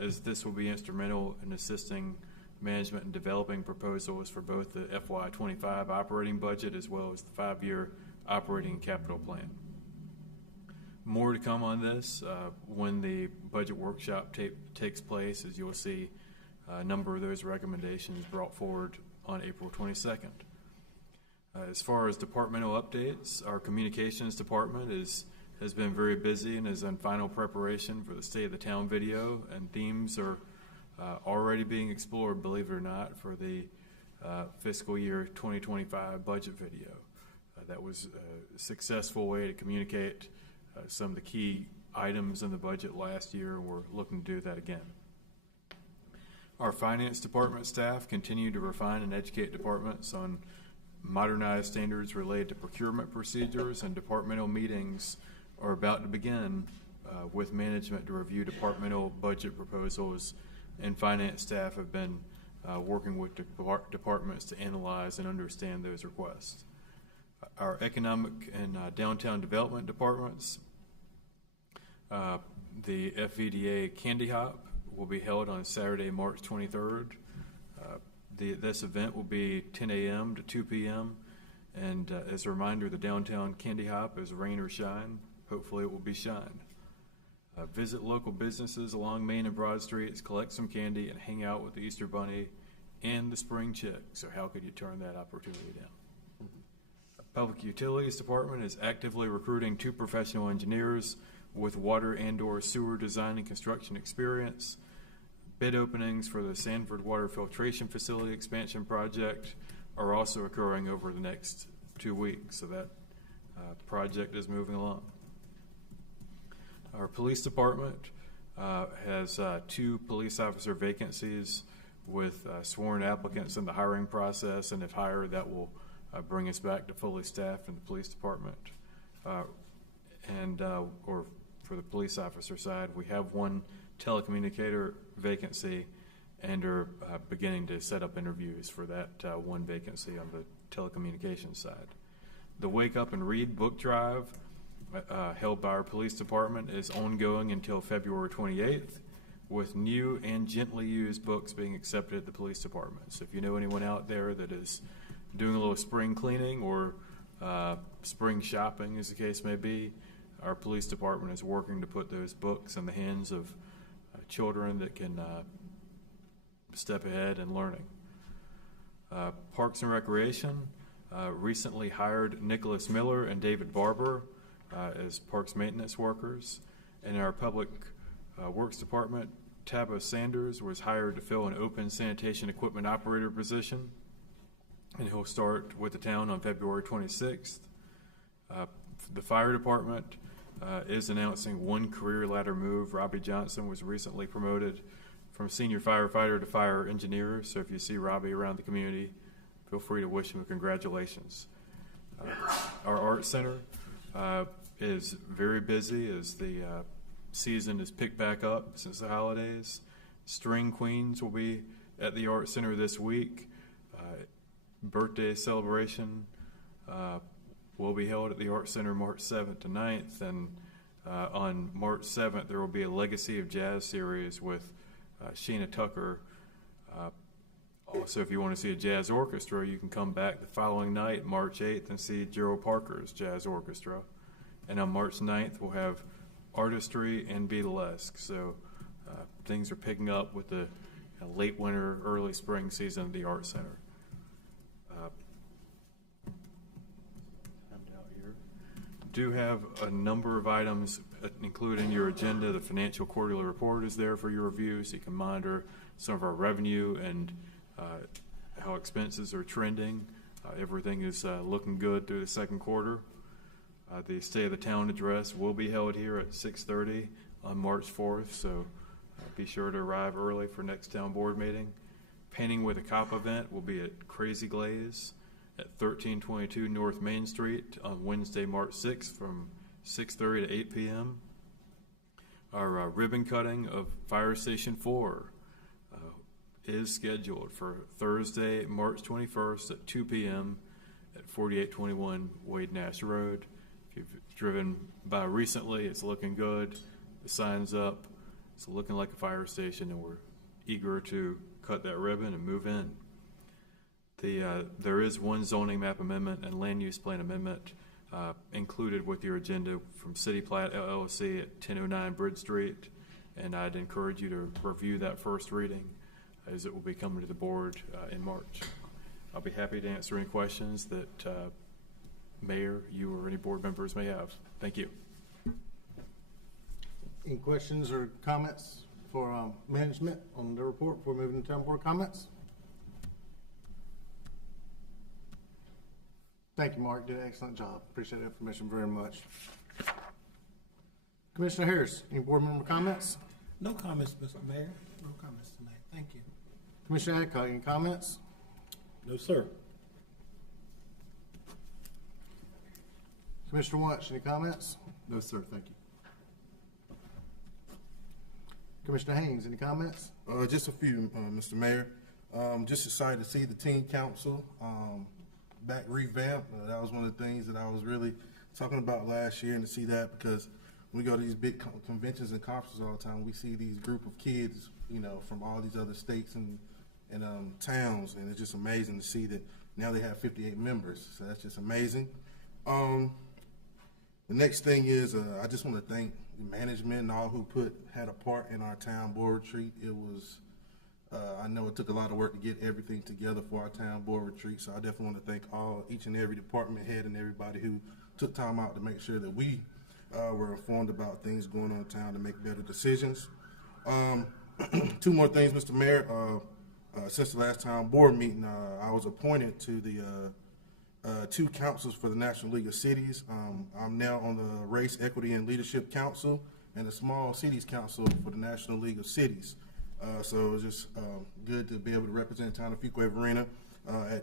as this will be instrumental in assisting management in developing proposals for both the FY25 operating budget as well as the 5-year operating and capital plan. More to come on this when the budget workshop takes place, as you'll see a number of those recommendations brought forward on April 22nd. As far as departmental updates, our communications department has been very busy and is in final preparation for the State of the Town video, and themes are already being explored, believe it or not, for the fiscal year 2025 budget video. That was a successful way to communicate some of the key items in the budget last year. We're looking to do that again. Our finance department staff continue to refine and educate departments on modernized standards related to procurement procedures, and departmental meetings are about to begin with management to review departmental budget proposals, and finance staff have been working with departments to analyze and understand those requests. Our economic and downtown development departments, the FVDA Candy Hop will be held on Saturday, March 23rd. This event will be 10 a.m. to 2 p.m. And as a reminder, the downtown Candy Hop is rain or shine. Hopefully it will be shine. Visit local businesses along Main and Broad Streets, collect some candy, and hang out with the Easter Bunny and the Spring Chick. So how could you turn that opportunity down? Public Utilities Department is actively recruiting 2 professional engineers with water and/or sewer design and construction experience. Bid openings for the Sanford Water Filtration Facility expansion project are also occurring over the next 2 weeks, so that project is moving along. Our police department has 2 police officer vacancies with sworn applicants in the hiring process, and if hired, that will bring us back to fully staffed in the police department. Or for the police officer side, we have 1 telecommunicator vacancy and are beginning to set up interviews for that 1 vacancy on the telecommunications side. The Wake Up and Read book drive held by our police department is ongoing until February 28th, with new and gently used books being accepted at the police department. So if you know anyone out there that is doing a little spring cleaning or spring shopping, as the case may be, our police department is working to put those books in the hands of children that can step ahead in learning. Parks and Recreation recently hired Nicholas Miller and David Barber as parks maintenance workers. In our Public Works Department, Tabo Sanders was hired to fill an open sanitation equipment operator position, and he'll start with the town on February 26th. The Fire Department is announcing 1 career ladder move. Robbie Johnson was recently promoted from senior firefighter to fire engineer, so if you see Robbie around the community, feel free to wish him a congratulations. Our art center is very busy as the season is picked back up since the holidays. String Queens will be at the art center this week. Birthday celebration will be held at the art center March 7th to 9th, and on March 7th there will be a Legacy of Jazz series with Sheena Tucker. Also, if you want to see a jazz orchestra, you can come back the following night, March 8th, and see Gerald Parker's Jazz Orchestra. And on March 9th, we'll have artistry and Beatlesque. So things are picking up with the late winter, early spring season at the Art Center. Do have a number of items included in your agenda. The financial quarterly report is there for your review, so you can monitor some of our revenue and how expenses are trending. Everything is looking good through the second quarter. The State of the Town address will be held here at 6:30 on March 4th, so be sure to arrive early for next town board meeting. Painting with a Cop event will be at Crazy Glaze at 1322 North Main Street on Wednesday, March 6th from 6:30 to 8 p.m. Our ribbon cutting of Fire Station 4 is scheduled for Thursday, March 21st at 2 p.m. at 4821 Wade Nash Road. If you've driven by recently, it's looking good. The sign's up. It's looking like a fire station, and we're eager to cut that ribbon and move in. There is 1 zoning map amendment and land use plan amendment included with your agenda from City Plat LLC at 1009 Bridge Street, and I'd encourage you to review that first reading as it will be coming to the board in March. I'll be happy to answer any questions that Mayor, you, or any board members may have. Thank you. Any questions or comments for management on the report before moving to town board comments? Thank you, Mark. Did an excellent job. Appreciate the information very much. Commissioner Harris, any board member comments? No comments, Mr. Mayor. No comments tonight. Thank you. Commissioner Adcock, any comments? No, sir. Commissioner Watch, any comments? No, sir, thank you. Commissioner Haynes, any comments? Just a few, Mr. Mayor. Just excited to see the teen council back revamped. That was one of the things that I was really talking about last year, and to see that, because when we go to these big conventions and conferences all the time, we see these group of kids, you know, from all these other states and towns, and it's just amazing to see that now they have 58 members. So that's just amazing. The next thing is I just want to thank the management and all who had a part in our town board retreat. It was I know it took a lot of work to get everything together for our town board retreat, so I definitely want to thank each and every department head and everybody who took time out to make sure that we were informed about things going on in town to make better decisions. Two more things, Mr. Mayor. Since the last town board meeting, I was appointed to the 2 councils for the National League of Cities. I'm now on the Race, Equity, and Leadership Council and the Small Cities Council for the National League of Cities. So it was just good to be able to represent the town of Fuquay-Varina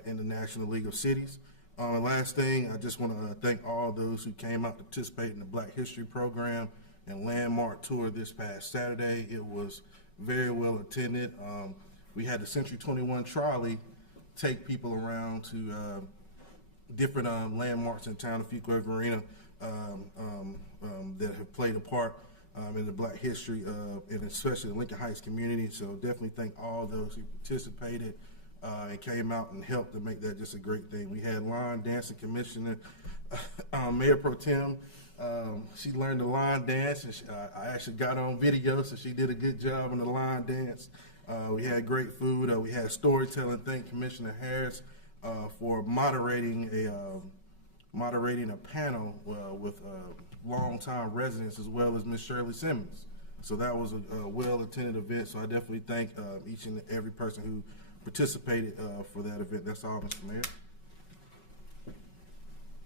in the National League of Cities. Last thing, I just want to thank all those who came out to participate in the Black History Program and Landmark Tour this past Saturday. It was very well attended. We had the Century 21 trolley take people around to different landmarks in town of Fuquay-Varina that have played a part in the Black history, and especially the Lincoln Heights community. So definitely thank all those who participated and came out and helped to make that just a great thing. We had line dancing commissioner, Mayor Pro Tem. She learned the line dance, and I actually got on video, so she did a good job on the line dance. We had great food. We had storytelling. Thank Commissioner Harris for moderating a panel with longtime residents as well as Ms. Shirley Simmons. So that was a well-attended event. So I definitely thank each and every person who participated for that event. That's all, Mr. Mayor.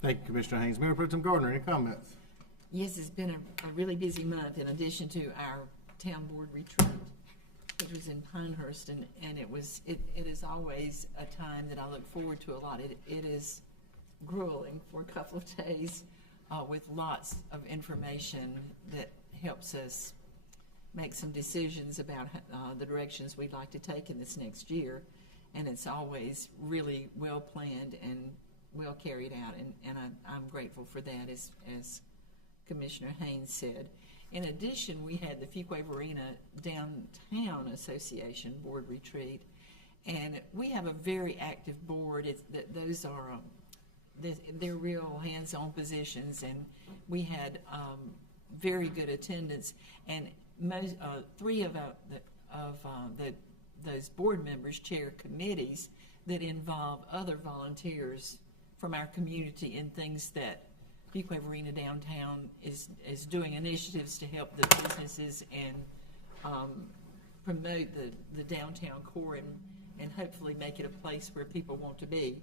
Thank you, Commissioner Haynes. Mayor Pro Tem Gardner, any comments? Yes, it's been a really busy month in addition to our town board retreat, which was in Pinehurst, and it is always a time that I look forward to a lot. It is grueling for a couple of days with lots of information that helps us make some decisions about the directions we'd like to take in this next year, and it's always really well planned and well carried out, and I'm grateful for that, as Commissioner Haynes said. In addition, we had the Fuquay-Varina Downtown Association Board Retreat, and we have a very active board. Those are they're real hands-on positions, and we had very good attendance, and most 3 of those board members chair committees that involve other volunteers from our community in things that Fuquay-Varina Downtown is doing, initiatives to help the businesses and promote the downtown core and hopefully make it a place where people want to be.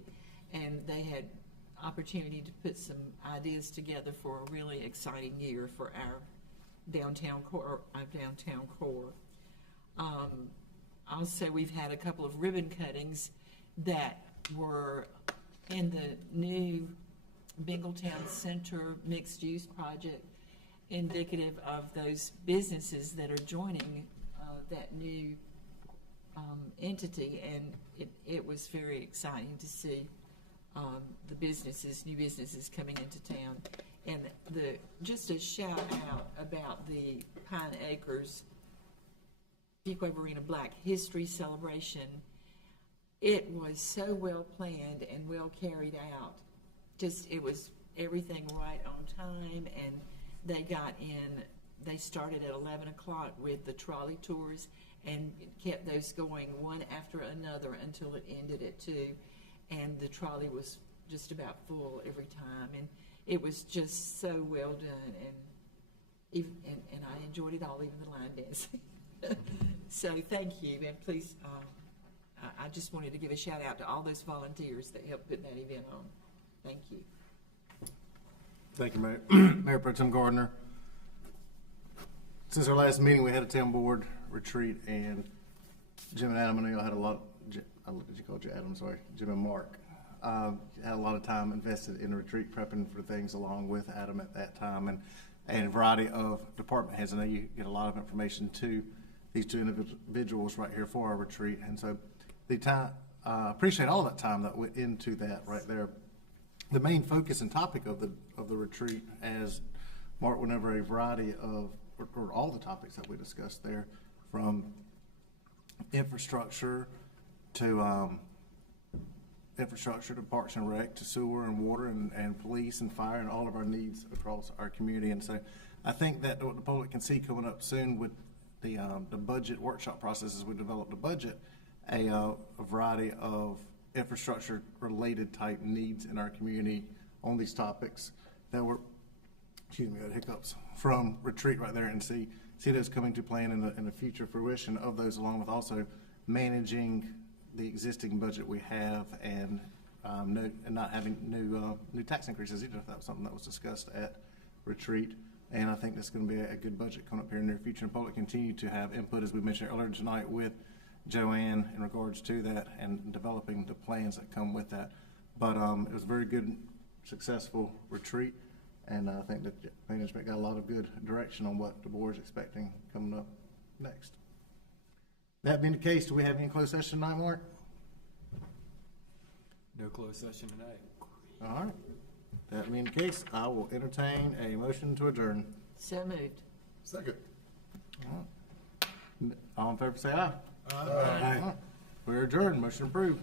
And they had opportunity to put some ideas together for a really exciting year for our downtown core. Also, we've had a couple of ribbon cuttings that were in the new Bingletown Center mixed-use project, indicative of those businesses that are joining that new entity, and it was very exciting to see the new businesses coming into town. And just a shout out about the Pine Acres Fuquay-Varina Black History Celebration. It was so well planned and well carried out. It was everything right on time, and they got in. They started at 11 o'clock with the trolley tours and kept those going one after another until it ended at 2, and the trolley was just about full every time, and it was just so well done, and I enjoyed it all, even the line dancing. So thank you, and please, I just wanted to give a shout out to all those volunteers that helped put that event on. Thank you. Thank you, Mayor. Mayor Pro Tem Gardner. Since our last meeting, we had a town board retreat, and Jim and Adam, I know y'all had a lot. Did you call you Adam? Sorry, Jim and Mark had a lot of time invested in the retreat, prepping for things along with Adam at that time, and a variety of department heads. I know you get a lot of information to these two individuals right here for our retreat, and so the time. Appreciate all that time that went into that right there. The main focus and topic of the retreat, as Mark went over a variety of, or all the topics that we discussed there, from infrastructure to Parks and Rec to sewer and water and police and fire and all of our needs across our community. And so I think that what the public can see coming up soon with the budget workshop process as we develop the budget, a variety of infrastructure related type needs in our community on these topics that were, I had hiccups from retreat right there, and see those coming to plan in the future fruition of those, along with also managing the existing budget we have and not having new tax increases either. That was something that was discussed at retreat. And I think that's going to be a good budget coming up here in the near future. And public continue to have input, as we mentioned earlier tonight, with Joanne in regards to that and developing the plans that come with that. But it was a very good, successful retreat, and I think that management got a lot of good direction on what the board is expecting coming up next. That being the case, do we have any closed session tonight, Mark? No closed session tonight. All right. That being the case, I will entertain a motion to adjourn. So moved. Second. All in favor, say aye. Aye. We're adjourned. Motion approved.